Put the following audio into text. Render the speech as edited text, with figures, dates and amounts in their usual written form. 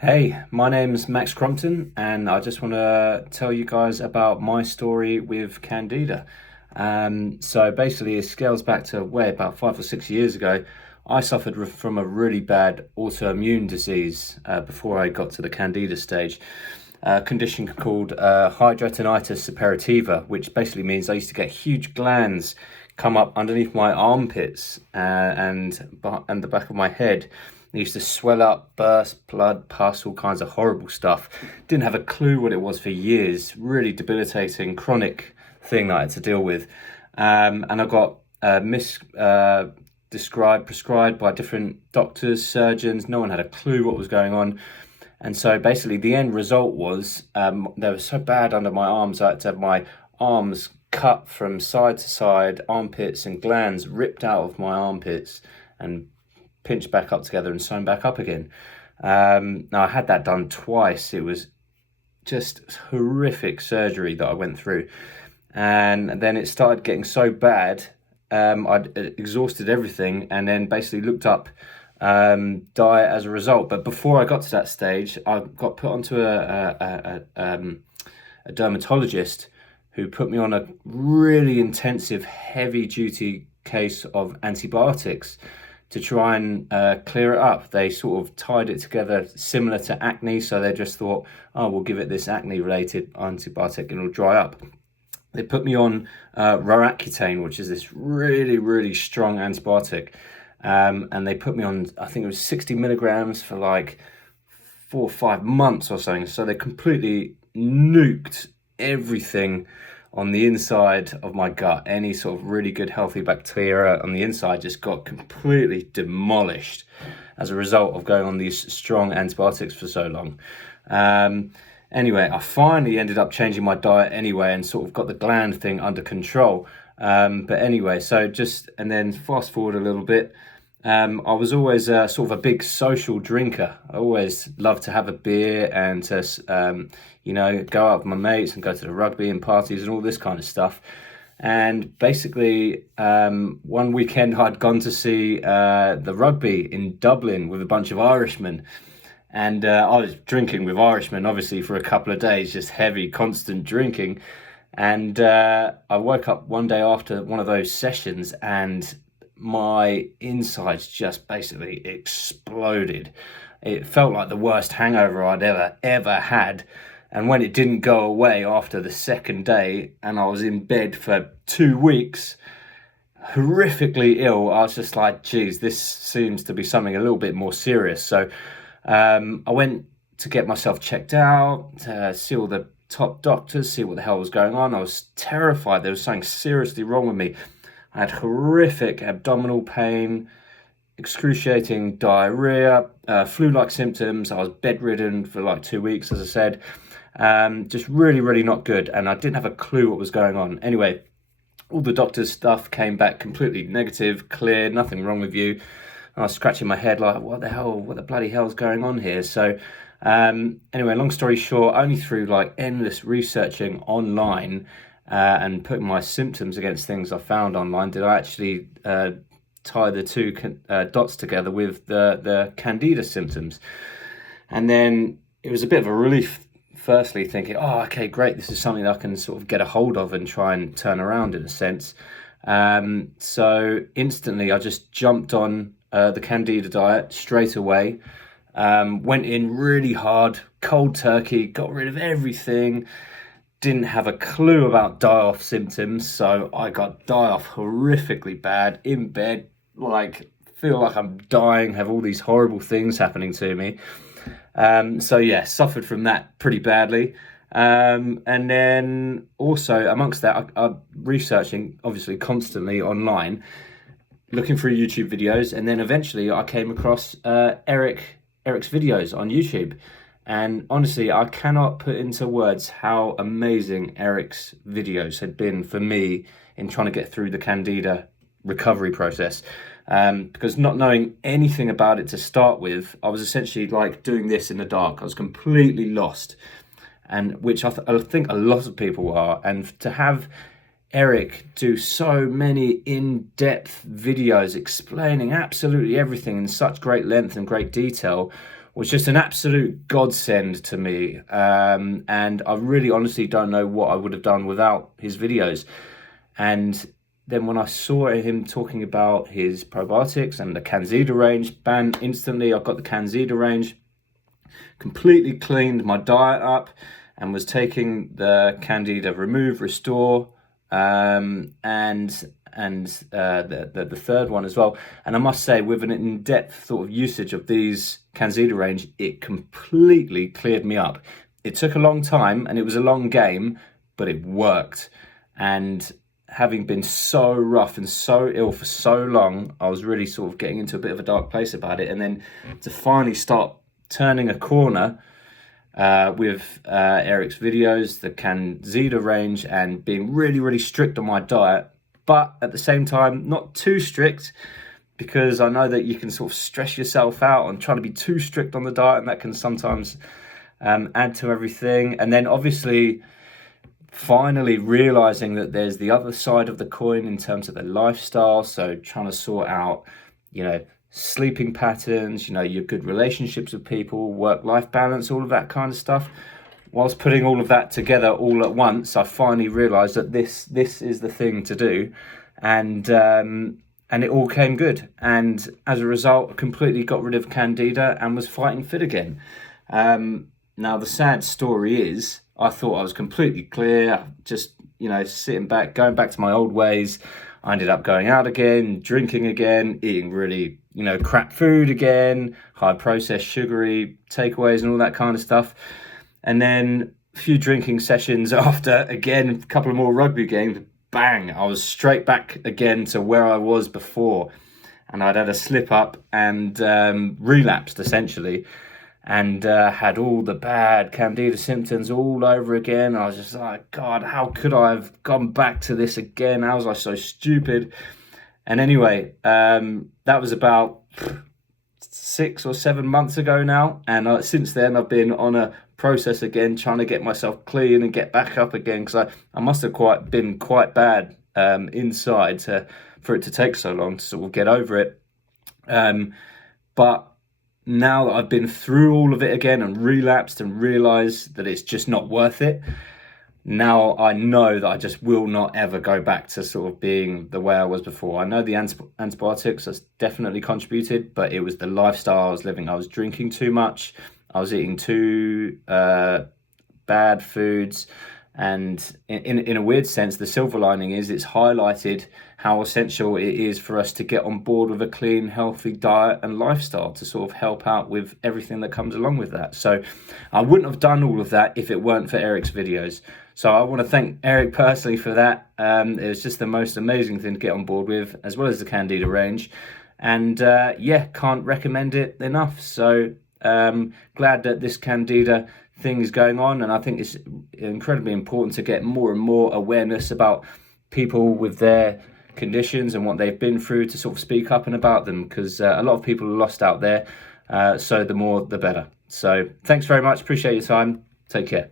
Hey, my name's Max Crompton, and I just want to tell you guys about my story with Candida. So basically, it scales back to way about 5 or 6 years ago. I suffered from a really bad autoimmune disease before I got to the Candida stage, a condition called hidradenitis suppurativa, which basically means I used to get huge glands come up underneath my armpits and the back of my head. They used to swell up, burst, blood, pus, all kinds of horrible stuff. Didn't have a clue what it was for years. Really debilitating, chronic thing that I had to deal with. And I got prescribed by different doctors, surgeons. No one had a clue what was going on. And so basically the end result was they were so bad under my arms, I had to have my arms cut from side to side, armpits and glands ripped out of my armpits and pinched back up together and sewn back up again. Now I had that done twice. It was just horrific surgery that I went through. And then it started getting so bad, I'd exhausted everything and then basically looked up diet as a result. But before I got to that stage, I got put onto a dermatologist who put me on a really intensive, heavy-duty case of antibiotics to try and clear it up. They sort of tied it together similar to acne, so they just thought, oh, we'll give it this acne-related antibiotic and it'll dry up. They put me on Roaccutane, which is this really, really strong antibiotic. And they put me on, I think it was 60 milligrams for like 4 or 5 months or something. So they completely nuked everything on the inside of my gut. Any sort of really good healthy bacteria on the inside just got completely demolished as a result of going on these strong antibiotics for so long. Anyway, I finally ended up changing my diet anyway and sort of got the gland thing under control. But anyway, and then fast forward a little bit. I was always sort of a big social drinker. I always loved to have a beer and to, go out with my mates and go to the rugby and parties and all this kind of stuff. And basically, one weekend I'd gone to see the rugby in Dublin with a bunch of Irishmen. And I was drinking with Irishmen, obviously, for a couple of days, just heavy, constant drinking. And I woke up one day after one of those sessions and my insides just basically exploded. It felt like the worst hangover I'd ever had. And when it didn't go away after the second day and I was in bed for 2 weeks, horrifically ill, I was just like, geez, this seems to be something a little bit more serious. So I went to get myself checked out, to see all the top doctors, see what the hell was going on. I was terrified there was something seriously wrong with me. I had horrific abdominal pain, excruciating diarrhea, flu-like symptoms. I was bedridden for like 2 weeks, as I said. Just really, really not good. And I didn't have a clue what was going on. Anyway, all the doctor's stuff came back completely negative, clear, nothing wrong with you. I was scratching my head like, what the bloody hell's going on here? So anyway, long story short, only through like endless researching online and putting my symptoms against things I found online did I actually tie the two dots together with the Candida symptoms. And then it was a bit of a relief, firstly, thinking, oh, okay, great, this is something I can sort of get a hold of and try and turn around in a sense. So instantly I just jumped on the Candida diet straight away, went in really hard, cold turkey, got rid of everything, didn't have a clue about die-off symptoms, so I got die-off horrifically bad, in bed, like, feel like I'm dying, have all these horrible things happening to me. So yeah, suffered from that pretty badly. And then also amongst that, I'm researching obviously constantly online, looking through YouTube videos, and then eventually I came across Eric's videos on YouTube. And honestly, I cannot put into words how amazing Eric's videos had been for me in trying to get through the Candida recovery process. Because not knowing anything about it to start with, I was essentially like doing this in the dark. I was completely lost, and which I think a lot of people are. And to have Eric do so many in-depth videos explaining absolutely everything in such great length and great detail was just an absolute godsend to me. And I really honestly don't know what I would have done without his videos. And then when I saw him talking about his probiotics and the CanXida range, bam, instantly I got the CanXida range, completely cleaned my diet up, and was taking the Candida Remove, Restore, and the third one as well. And I must say, with an in-depth sort of usage of these CanXida range, it completely cleared me up. It took a long time and it was a long game, but it worked. And having been so rough and so ill for so long, I was really sort of getting into a bit of a dark place about it. And then to finally start turning a corner with Eric's videos, the CanXida range, and being really, really strict on my diet, but at the same time, not too strict, because I know that you can sort of stress yourself out and try to be too strict on the diet, and that can sometimes add to everything. And then obviously, finally realizing that there's the other side of the coin in terms of the lifestyle. So trying to sort out, sleeping patterns, your good relationships with people, work-life balance, all of that kind of stuff. Whilst putting all of that together all at once, I finally realised that this is the thing to do, and it all came good. And as a result, I completely got rid of Candida and was fighting fit again. Now the sad story is, I thought I was completely clear, just sitting back, going back to my old ways. I ended up going out again, drinking again, eating really, crap food again, high processed, sugary takeaways and all that kind of stuff. And then a few drinking sessions after, again, a couple of more rugby games, bang, I was straight back again to where I was before. And I'd had a slip up and relapsed, essentially, and had all the bad Candida symptoms all over again. I was just like, God, how could I have gone back to this again? How was I so stupid? And anyway, that was about 6 or 7 months ago now. And since then, I've been on a process again, trying to get myself clean and get back up again, because I must have been quite bad inside for it to take so long to sort of get over it. But now that I've been through all of it again and relapsed and realised that it's just not worth it, now I know that I just will not ever go back to sort of being the way I was before. I know the antibiotics has definitely contributed, but it was the lifestyle I was living. I was drinking too much. I was eating too bad foods. And in a weird sense, the silver lining is it's highlighted how essential it is for us to get on board with a clean, healthy diet and lifestyle to sort of help out with everything that comes along with that. So I wouldn't have done all of that if it weren't for Eric's videos. So I want to thank Eric personally for that. It was just the most amazing thing to get on board with, as well as the Candida range. And can't recommend it enough. So glad that this Candida thing is going on, and I think it's incredibly important to get more and more awareness about people with their conditions and what they've been through, to sort of speak up and about them, because a lot of people are lost out there, so the more the better. So thanks very much, appreciate your time, take care.